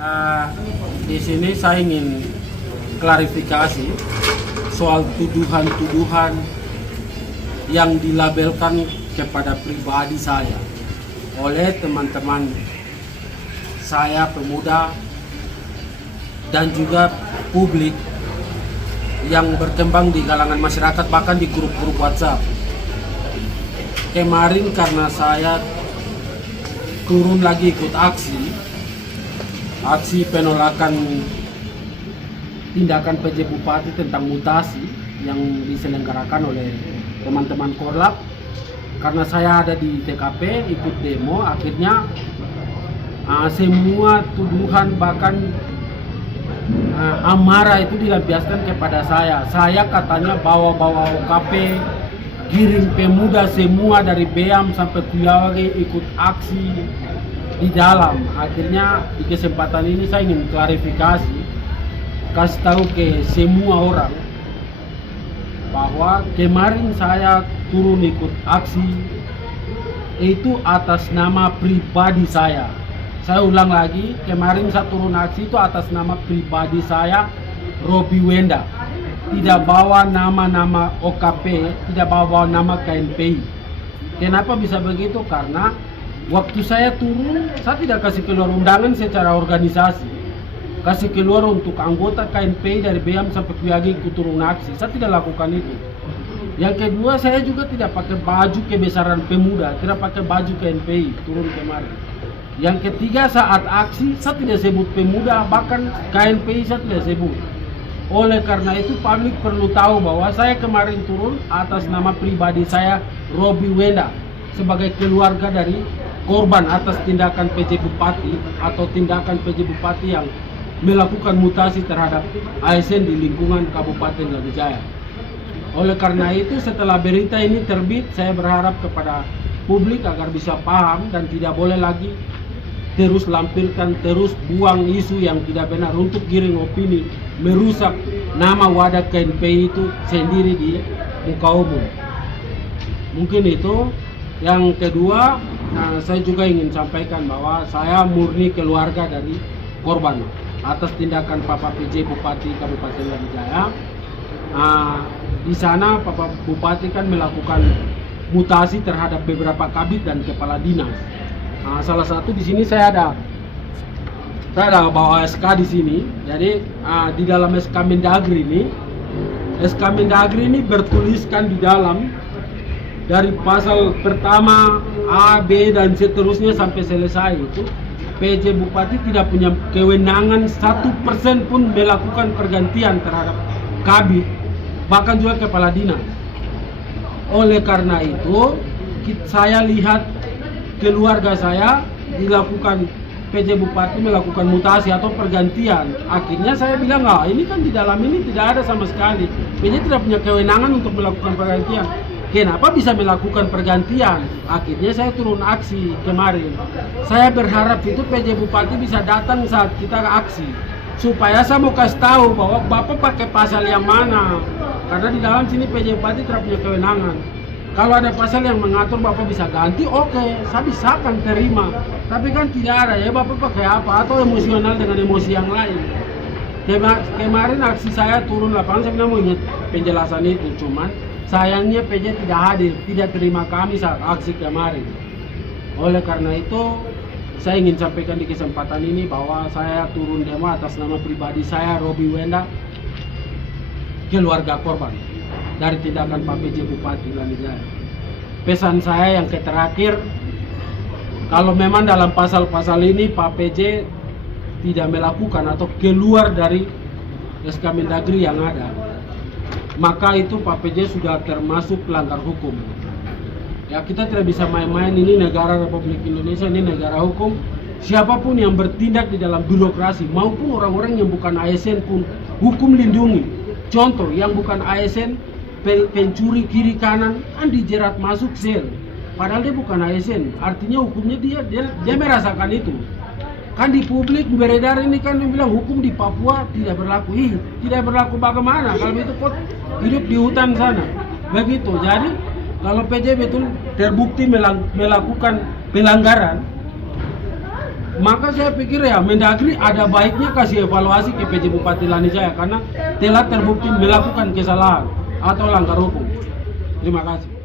Eh, di sini saya ingin klarifikasi soal tuduhan-tuduhan yang dilabelkan kepada pribadi saya oleh teman-teman saya pemuda dan juga publik yang berkembang di kalangan masyarakat, bahkan di grup-grup WhatsApp. Kemarin karena saya turun lagi ikut aksi penolakan tindakan PJ Bupati tentang mutasi yang diselenggarakan oleh teman-teman Korlap. Karena saya ada di TKP ikut demo, akhirnya semua tuduhan bahkan amarah itu dilampiaskan kepada saya. Saya katanya bawa-bawa OKP, giring pemuda semua dari Beam sampai Kuyawagi ikut aksi di dalam. Akhirnya di kesempatan ini saya ingin klarifikasi, kasih tahu ke semua orang bahwa kemarin saya turun ikut aksi itu atas nama pribadi saya. Saya ulang lagi, kemarin saya turun aksi itu atas nama pribadi saya, Robi Wenda. Tidak bawa nama-nama OKP, tidak bawa nama KNPI. Kenapa bisa begitu? Karena waktu saya turun, saya tidak kasih keluar undangan secara organisasi. Kasih keluar untuk anggota KNPI dari Beam sampai Kuyagi ikut turun aksi. Saya tidak lakukan itu. Yang kedua, saya juga tidak pakai baju kebesaran pemuda, tidak pakai baju KNPI turun kemarin. Yang ketiga, saat aksi saya tidak sebut pemuda, bahkan KNPI saya tidak sebut. Oleh karena itu publik perlu tahu bahwa saya kemarin turun atas nama pribadi saya, Robi Wenda, sebagai keluarga dari korban atas tindakan PJ Bupati atau tindakan PJ Bupati yang melakukan mutasi terhadap ASN di lingkungan Kabupaten Langi Jaya. Oleh karena itu setelah berita ini terbit, saya berharap kepada publik agar bisa paham dan tidak boleh lagi terus lampirkan, terus buang isu yang tidak benar untuk giring opini, merusak nama wadah KNPI itu sendiri di muka umum. Mungkin itu. Yang kedua, saya juga ingin sampaikan bahwa saya murni keluarga dari korban atas tindakan Bapak PJ Bupati Kabupaten Langi Jaya. Di sana Bapak Bupati kan melakukan mutasi terhadap beberapa kabid dan kepala dinas. Salah satu di sini saya ada bawa SK di sini. Jadi di dalam SK Mendagri ini bertuliskan di dalam dari pasal pertama A, B dan seterusnya sampai selesai itu PJ Bupati tidak punya kewenangan 1% pun melakukan pergantian terhadap kabid, bahkan juga kepala dinas. Oleh karena itu saya lihat keluarga saya dilakukan PJ Bupati melakukan mutasi atau pergantian. Akhirnya saya bilang, ini kan di dalam ini tidak ada sama sekali. PJ tidak punya kewenangan untuk melakukan pergantian. Kenapa bisa melakukan pergantian? Akhirnya saya turun aksi kemarin. Saya berharap itu PJ Bupati bisa datang saat kita aksi, supaya saya mau kasih tahu bahwa Bapak pakai pasal yang mana. Karena di dalam sini PJ Bupati tidak punya kewenangan. Kalau ada pasal yang mengatur Bapak bisa ganti, oke, saya bisa akan terima. Tapi kan tidak ada, ya Bapak pakai apa? Atau emosional dengan emosi yang lain. Kemarin aksi saya turun lapangan, saya bilang mau ingat penjelasan itu, cuman sayangnya PJ tidak hadir, tidak terima kami saat aksi kemarin. Oleh karena itu, saya ingin sampaikan di kesempatan ini bahwa saya turun demo atas nama pribadi saya, Robi Wenda, keluarga korban dari tindakan Pak PJ Bupati Langi Jaya. Pesan saya yang terakhir, kalau memang dalam pasal-pasal ini Pak PJ tidak melakukan atau keluar dari SK Mendagri yang ada, maka itu Pak PJ sudah termasuk pelanggar hukum. Ya, kita tidak bisa main-main, ini negara Republik Indonesia, ini negara hukum. Siapapun yang bertindak di dalam birokrasi maupun orang-orang yang bukan ASN pun hukum lindungi. Contoh, yang bukan ASN pencuri kiri kanan kan dijerat masuk sel. Padahal dia bukan ASN, artinya hukumnya dia merasakan itu. Kan di publik beredar ini kan bilang hukum di Papua tidak berlaku. Tidak berlaku bagaimana? Kalau itu kok hidup di hutan sana. Begitu. Jadi kalau PJ betul terbukti melakukan pelanggaran, Maka saya pikir ya Mendagri ada baiknya kasih evaluasi ke PJ Bupati Lanijaya karena telah terbukti melakukan kesalahan atau langgar hukum. Terima kasih.